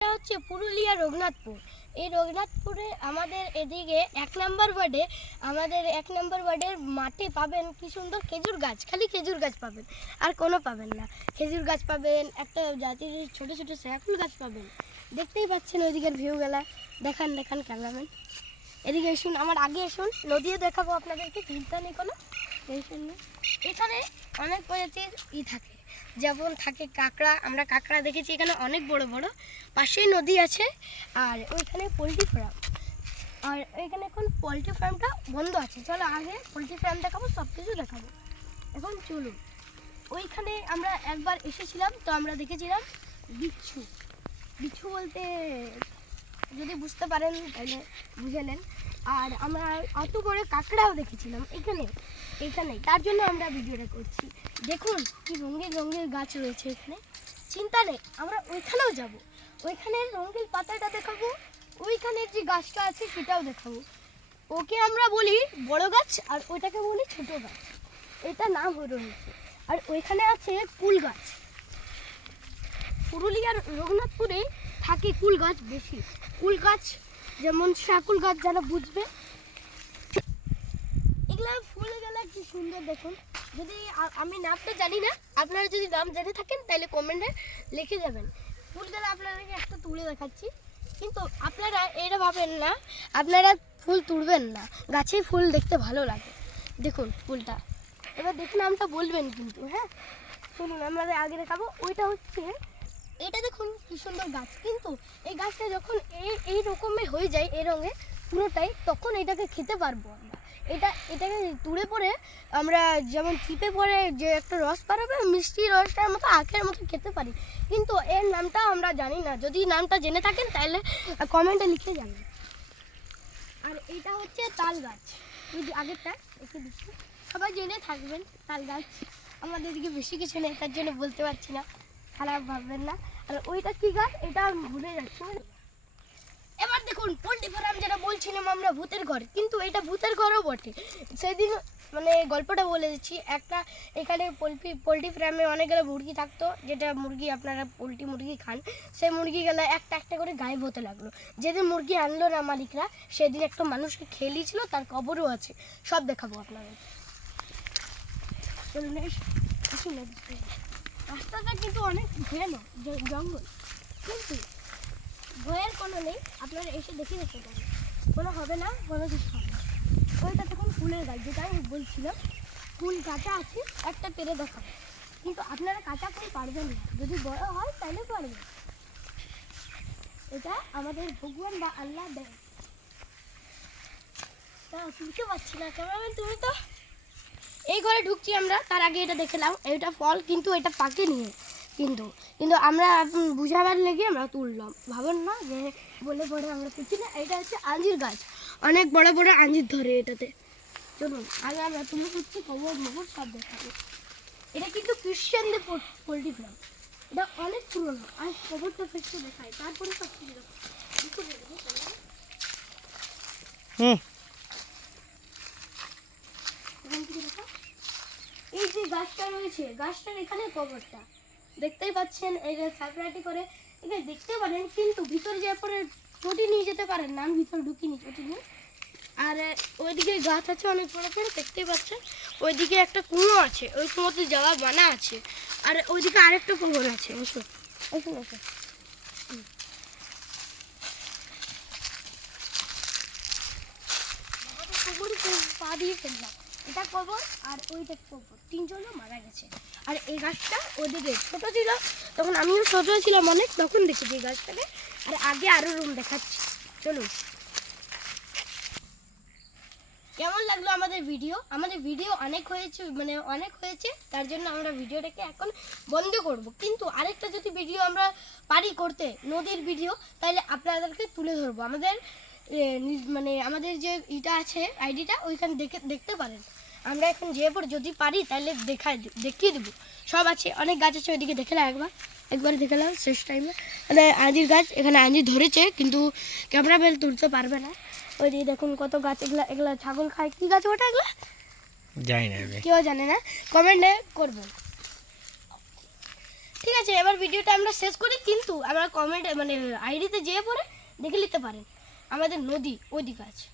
এটা হচ্ছে পুরুলিয়া রঘুনাথপুর। এই রঘুনাথপুরে আমাদের এদিকে 1 নম্বর ওয়ার্ডে মাঠে পাবেন কি সুন্দর খেজুর গাছ। খালি খেজুর গাছ পাবেন, আর কোনো পাবেন না। খেজুর গাছ পাবেন, একটা জাতির ছোটো ছোটো শ্যাকুল গাছ পাবেন। দেখতেই পাচ্ছেন ওইদিকের ভিউগুলা। দেখান ক্যামেরাম্যান, এদিকে এসুন, আমার আগে এসুন, নদীও দেখাবো আপনাদেরকে, চিন্তা নেই কোনো টেনশন নেই। এখানে অনেক প্রজাতির থাকে, যেমন থাকে কাঁকড়া। আমরা কাঁকড়া দেখেছি এখানে অনেক বড় বড়। পাশেই নদী আছে, আর ওইখানে পোলট্রি ফার্ম। আর এখানে এখন পোলট্রি ফার্মটা বন্ধ আছে। চলো আগে পোলট্রি ফার্ম দেখাবো, সব কিছু দেখাবো। এখন চলুন, ওইখানে আমরা একবার এসেছিলাম, তো আমরা দেখেছিলাম বিচ্ছু বলতে যদি বুঝতে পারেন তাহলে বুঝে নেন। আর আমরা অত বড় কাঁকড়াও দেখেছিলাম এখানে, তার জন্য আমরা ভিডিওটা করছি। দেখুন কি রঙের গাছ রয়েছে এখানে। চিন্তা নেই, আমরা ওইখানেও যাব, ওইখানের রঙিন পাতাটা দেখাবো, ওইখানের যে গাছটা আছে সেটাও দেখাবো। ওকে আমরা বলি বড় গাছ, আর ওইটাকে বলি ছোট গাছ, এটা নাম রয়েছে। আর ওইখানে আছে কুল গাছ। পুরুলিয়ার রঘুনাথপুরে থাকে কুল গাছ বেশি। কুল গাছ যেমন শাকুল গাছ, যারা বুঝবে। এগুলা ফুলগুলা কি সুন্দর দেখুন। যদি আমি নামটা জানি না, আপনারা যদি নাম জেনে থাকেন তাহলে কমেন্টে লিখে যাবেন। ফুলগুলা আপনাদেরকে একটা তুলে দেখাচ্ছি, কিন্তু আপনারা এটা ভাবেন না আপনারা ফুল তুলবেন না, গাছেই ফুল দেখতে ভালো লাগে। দেখুন ফুলটা, এবার দেখে নামটা বলবেন কিন্তু। হ্যাঁ শুনুন, আমরা আগে দেখাবো। ওইটা হচ্ছে, এটা দেখুন কি সুন্দর গাছ, কিন্তু এই গাছটা যখন এই রকমের হয়ে যায় এই রঙে পুরোটাই, তখন এটাকে খেতে পারবো আমরা। এটাকে তুলে পরে আমরা যেমন চিপে পরে যে একটা রস পারাবে, মিষ্টি রসটার মতো আখের মতো খেতে পারি, কিন্তু এর নামটা আমরা জানি না। যদি নামটা জেনে থাকেন তাহলে কমেন্টে লিখে যাবেন। আর এটা হচ্ছে তাল গাছ। আগেরটা এসে দিচ্ছি, সবাই জেনে থাকবেন তাল গাছ। আমাদের দিকে বেশি কিছু নেই, তার জন্য বলতে পারছি না, খারাপ ভাববেন না। আর ওইটা কি গাছ এটা ভুলে যাচ্ছি। এবার দেখুন পোল্ট্রি ফার্ম, যেটা বলছিলাম আমরা ভূতের ঘর, কিন্তু এটা ভূতের ঘরও বটে। সেদিন মানে গল্পটা বলে দিচ্ছি একটা। এখানে পোল্ট্রি ফার্মে অনেকগুলো মুরগি থাকতো, যেটা মুরগি আপনারা পোল্ট্রি মুরগি খান, সেই মুরগিগুলো একটা একটা করে গায়েব হতে লাগলো। যেদিন মুরগি আনলো না মালিকরা, সেদিন একটা মানুষকে খেয়ে নিয়েছিল, তার কবরও আছে। সব দেখাবো আপনাদের। রাস্তাটা কিন্তু অনেক ঘেরানো জঙ্গল, কিন্তু ভয়ের কোনো নেই, আপনারা এসে দেখে যেতে পারেন, কোনো হবে না, কোনো কিছু হবে না। ওইটা তখন ফুলের গাছ, যেটা আমি বলছিলাম, ফুল কাঁচা আছে, একটা পেরে দেখাবো, কিন্তু আপনারা কাঁচা ফুল পারবেন না, যদি বড় হয় তাহলে পারবেন। এটা আমাদের ভগবান বা আল্লাহ দেয়। তা বুঝতে পারছি না ক্যামেরাম্যান, তুমি তো। এই ঘরে ঢুকছি আমরা, তার আগে এটা দেখলাম, এটা ফল, কিন্তু এটা পাকে নিয়ে, কিন্তু আমরা বুঝাবার লেগে আমরা তুললাম, ভাবেন না যে বলে পরে আমরা তুলছি না। এটা হচ্ছে আঞ্জির গাছ, অনেক বড় বড় আঞ্জির ধরে এটাতে। চলুন আগে আমরা তুলে করছি, কবর মবর সব দেখাবো। এটা কিন্তু খ্রিস্টানদের পোল্ট্রি ফার্ম, এটা অনেক পুরোনো। আর কবরটা ফেসে দেখায়, তারপরে সব কিছু দেখায়। এই যে গাছটা রয়েছে, গাছটার এখানে কবরটা দেখতেই পাচ্ছেন। এই যে সাইপ্রাটি করে এখানে দেখতে পারেন, কিন্তু ভিতরে যাওয়ার পরে চটি নিয়ে যেতে পারেন না, আমি ভিতরে ঢুকিনি চটি নিয়ে। আর ওইদিকে গাছ আছে অনেক বড় করে, দেখতেই পাচ্ছেন। ওইদিকে একটা কুয়ো আছে, ওই কুয়োতে যাওয়া বানা আছে। আর ওইদিকে আরেকটা কবর আছে। ওষুধ কবর পা দিয়ে ফেললাম, এটা কবর আর ওইটা কবর, তিনজনও মারা গেছে। আর এই গাছটা ওদিকে ছোট ছিল, তখন আমিও ছোট ছিলাম অনেক, তখন দেখেছি এই গাছটাকে। আর আগে আরো রুম দেখাচ্ছি, চলুন। কেমন লাগলো আমাদের ভিডিও অনেক হয়েছে, তার জন্য আমরা ভিডিওটাকে এখন বন্ধ করব। কিন্তু আরেকটা যদি ভিডিও আমরা পারি করতে, নদীর ভিডিও, তাহলে আপনাদেরকে তুলে ধরবো। আমাদের যে এটা আছে আইডিটা, ওইখানে দেখতে পারেন। আমরা এখন যেয়ে পর যদি পারি তাহলে দেখিয়ে দেবো। সব আছে, অনেক গাছ আছে ওইদিকে, দেখলাম একবার দেখলাম শেষ টাইমে। মানে আঞ্জির গাছ, এখানে আঞ্জির ধরেছে, কিন্তু ক্যামেরা বেল তুলতে পারবে না। ওই দিকে দেখুন কত গাছ, এগুলা ছাগল খায়। কি গাছ ওটা? এগুলা জানি না, কেউ জানে না, কমেন্টে করবেন। ঠিক আছে, এবার ভিডিওটা আমরা শেষ করি, কিন্তু আমরা কমেন্ট মানে আইডিতে যেয়ে পরে দেখে নিতে পারেন আমাদের নদী ওইদিকে আছে।